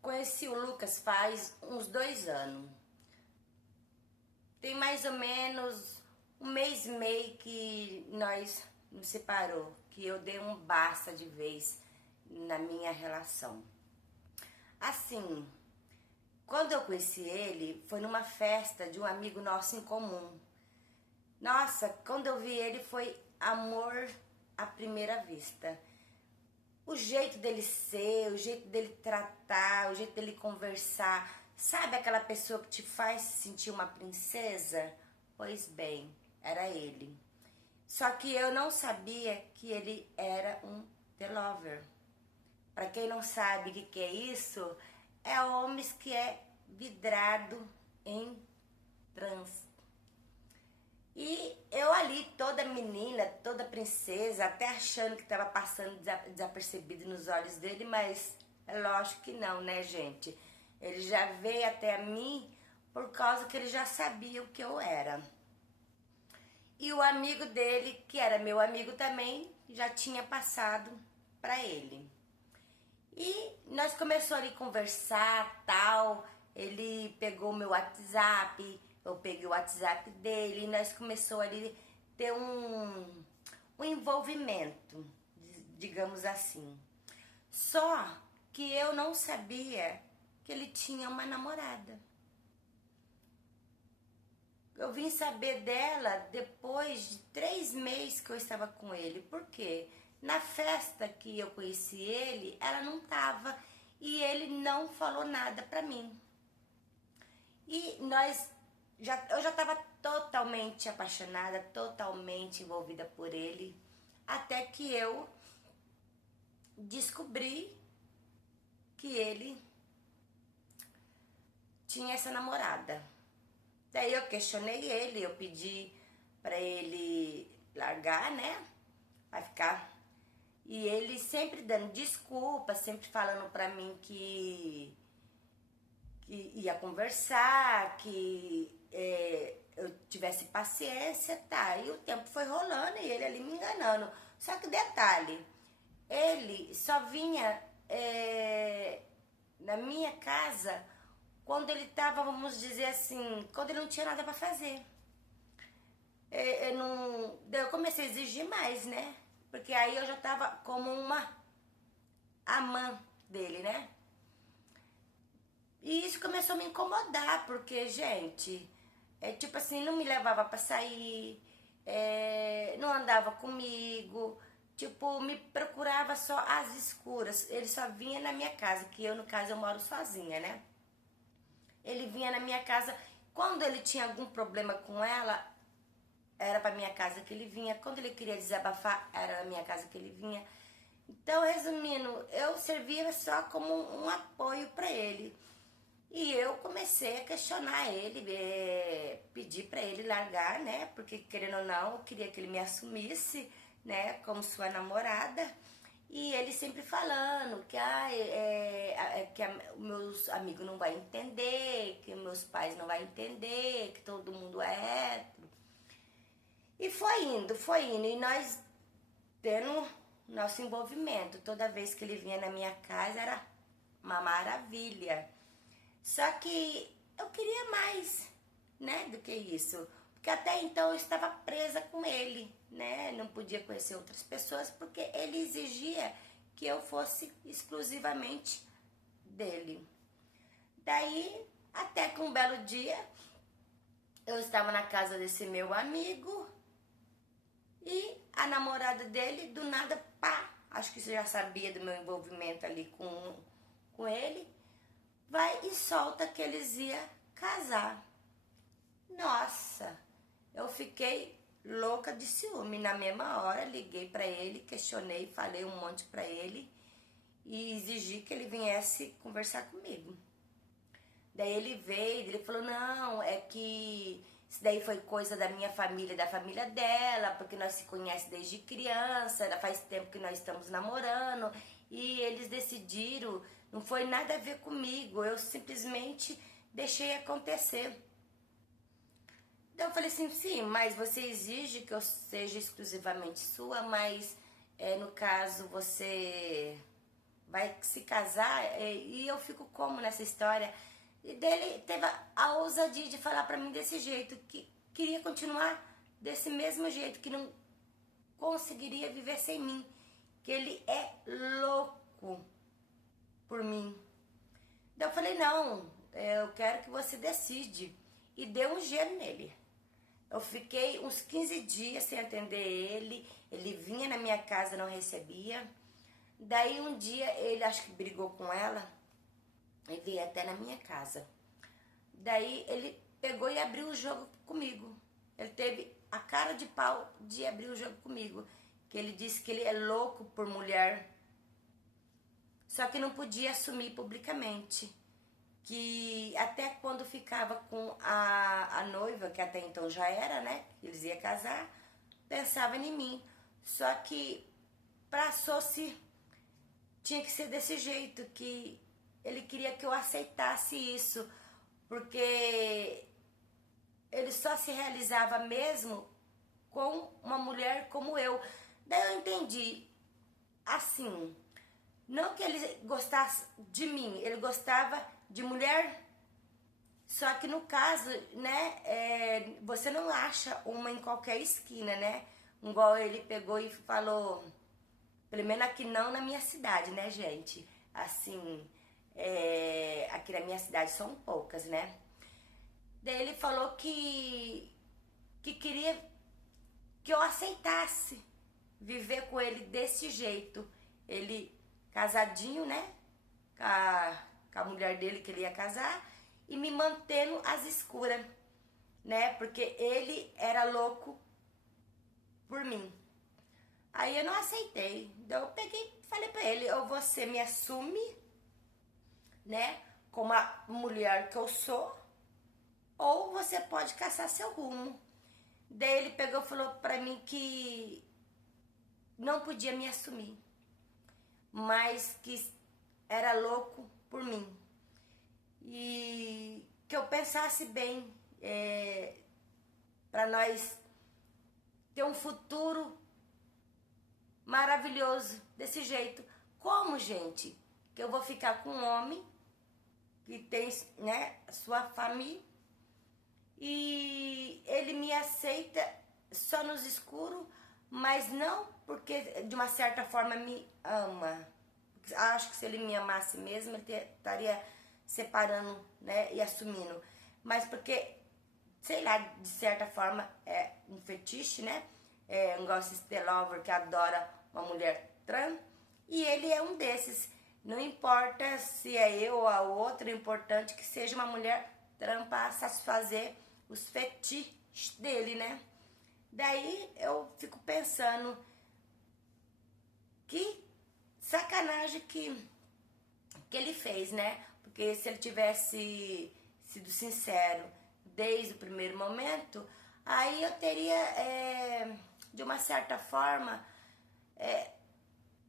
Conheci o Lucas faz uns 2 anos. Tem mais ou menos um mês e meio que nós nos separou, que eu dei um basta de vez na minha relação. Assim, quando eu conheci ele, foi numa festa de um amigo nosso em comum. Nossa, quando eu vi ele foi amor à primeira vista. O jeito dele ser, o jeito dele tratar, o jeito dele conversar. Sabe aquela pessoa que te faz sentir uma princesa? Pois bem, era ele. Só que eu não sabia que ele era um The Lover. Para quem não sabe o que é isso, é homens que é vidrado em trans. E eu ali, toda menina, toda princesa, até achando que estava passando desapercebido nos olhos dele, mas é lógico que não, né, gente? Ele já veio até mim por causa que ele já sabia o que eu era. E o amigo dele, que era meu amigo também, já tinha passado para ele. E nós começamos ali a conversar, tal. Ele pegou meu WhatsApp, eu peguei o WhatsApp dele, e nós começamos ali a ter um envolvimento, digamos assim. Só que eu não sabia que ele tinha uma namorada. Eu vim saber dela depois de 3 meses que eu estava com ele. Por quê? Na festa que eu conheci ele, ela não estava e ele não falou nada pra mim. E eu já estava totalmente apaixonada, totalmente envolvida por ele, até que eu descobri que ele tinha essa namorada. Daí eu questionei ele, eu pedi pra ele largar, né? Vai ficar. E ele sempre dando desculpa, sempre falando pra mim que ia conversar, que eu tivesse paciência, tá? E o tempo foi rolando e ele ali me enganando. Só que detalhe, ele só vinha na minha casa quando ele tava, vamos dizer assim, quando ele não tinha nada pra fazer. Daí eu comecei a exigir mais, né? Porque aí eu já tava como uma amã dele, né? E isso começou a me incomodar, porque, gente, tipo assim, não me levava pra sair, não andava comigo, tipo, me procurava só às escuras. Ele só vinha na minha casa, que eu, no caso, eu moro sozinha, né? Ele vinha na minha casa, quando ele tinha algum problema com ela, era pra minha casa que ele vinha. Quando ele queria desabafar, era na minha casa que ele vinha. Então, resumindo, eu servia só como um apoio pra ele. E eu comecei a questionar ele, pedir pra ele largar, né? Porque, querendo ou não, eu queria que ele me assumisse, né? Como sua namorada. E ele sempre falando que, meus amigos não vão entender, que meus pais não vão entender, que todo mundo é hétero. E foi indo. E nós tendo nosso envolvimento. Toda vez que ele vinha na minha casa era uma maravilha. Só que eu queria mais, né, do que isso. Porque até então eu estava presa com ele, né? Não podia conhecer outras pessoas porque ele exigia que eu fosse exclusivamente dele. Daí, até que um belo dia, eu estava na casa desse meu amigo e a namorada dele, do nada, pá, acho que você já sabia do meu envolvimento ali com ele, vai e solta que eles iam casar. Nossa, eu fiquei louca de ciúme. Na mesma hora, liguei pra ele, questionei, falei um monte pra ele e exigi que ele viesse conversar comigo. Daí ele veio, ele falou, não, é que isso daí foi coisa da minha família, da família dela, porque nós se conhecemos desde criança, faz tempo que nós estamos namorando, e eles decidiram, não foi nada a ver comigo, eu simplesmente deixei acontecer. Então eu falei assim, sim, mas você exige que eu seja exclusivamente sua, mas no caso você vai se casar e eu fico como nessa história? E dele teve a ousadia de falar pra mim desse jeito, que queria continuar desse mesmo jeito, que não conseguiria viver sem mim, que ele é louco por mim. Daí eu falei, não, eu quero que você decide. E deu um gelo nele. Eu fiquei uns 15 dias sem atender ele vinha na minha casa, não recebia. Daí um dia ele, acho que brigou com ela, e veio até na minha casa. Daí ele pegou e abriu o jogo comigo. Ele teve a cara de pau de abrir o jogo comigo. Que ele disse que ele é louco por mulher. Só que não podia assumir publicamente. Que até quando ficava com a noiva, que até então já era, né? Eles iam casar, pensava em mim. Só que pra Soci tinha que ser desse jeito, que ele queria que eu aceitasse isso, porque ele só se realizava mesmo com uma mulher como eu. Daí eu entendi, assim, não que ele gostasse de mim, ele gostava de mulher, só que no caso, né, você não acha uma em qualquer esquina, né? Igual ele pegou e falou, pelo menos aqui não na minha cidade, né, gente? Assim, aqui na minha cidade são poucas, né? Daí ele falou que queria que eu aceitasse viver com ele desse jeito. Ele casadinho, né? Com a mulher dele que ele ia casar. E me mantendo às escuras, né? Porque ele era louco por mim. Aí eu não aceitei. Então eu peguei e falei pra ele, ou você me assume, né? Como a mulher que eu sou, ou você pode caçar seu rumo. Daí ele pegou e falou pra mim que não podia me assumir, mas que era louco por mim. E que eu pensasse bem, pra nós ter um futuro maravilhoso desse jeito. Como, gente? Que eu vou ficar com um homem que tem, né, sua família, e ele me aceita só nos escuros, mas não porque de uma certa forma me ama. Acho que se ele me amasse mesmo, ele estaria separando, né, e assumindo. Mas porque, sei lá, de certa forma é um fetiche, né? Um gosto de lover que adora uma mulher trans, e ele é um desses. Não importa se é eu ou a outra, é importante que seja uma mulher trans para satisfazer os fetiches dele, né? Daí eu fico pensando, que sacanagem que ele fez, né? Porque se ele tivesse sido sincero desde o primeiro momento, aí eu teria, de uma certa forma,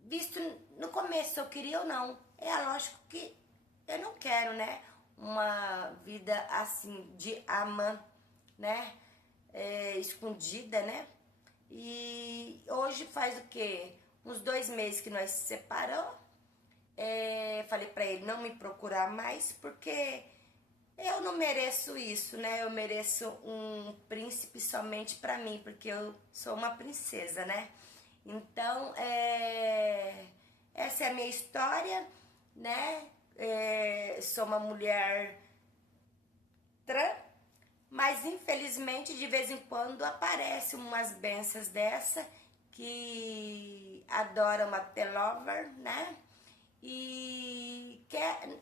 visto no começo se eu queria ou não. É lógico que eu não quero, né? Uma vida assim, de amante, né? Escondida, né? E hoje faz o quê? Uns 2 meses que nós se separou. Falei pra ele não me procurar mais, porque eu não mereço isso, né? Eu mereço um príncipe somente pra mim, porque eu sou uma princesa, né? Então, essa é a minha história, né? Sou uma mulher trans, mas infelizmente de vez em quando aparecem umas bênçãos dessa que adoram uma telover, né? E quer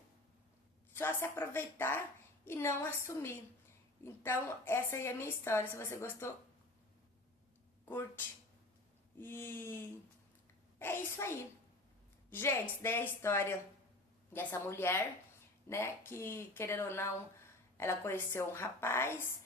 só se aproveitar e não assumir. Então, essa aí é a minha história. Se você gostou, curte. E é isso aí. Gente, isso daí é a história dessa mulher, né? Que, querendo ou não, ela conheceu um rapaz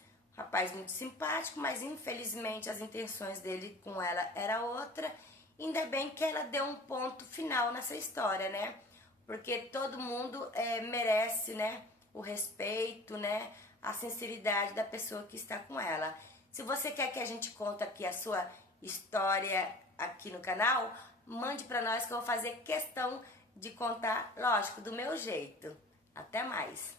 muito simpático, mas infelizmente as intenções dele com ela era outra. Ainda bem que ela deu um ponto final nessa história, né? Porque todo mundo merece, né? O respeito, né? A sinceridade da pessoa que está com ela. Se você quer que a gente conte aqui a sua história aqui no canal, mande pra nós que eu vou fazer questão de contar, lógico, do meu jeito. Até mais!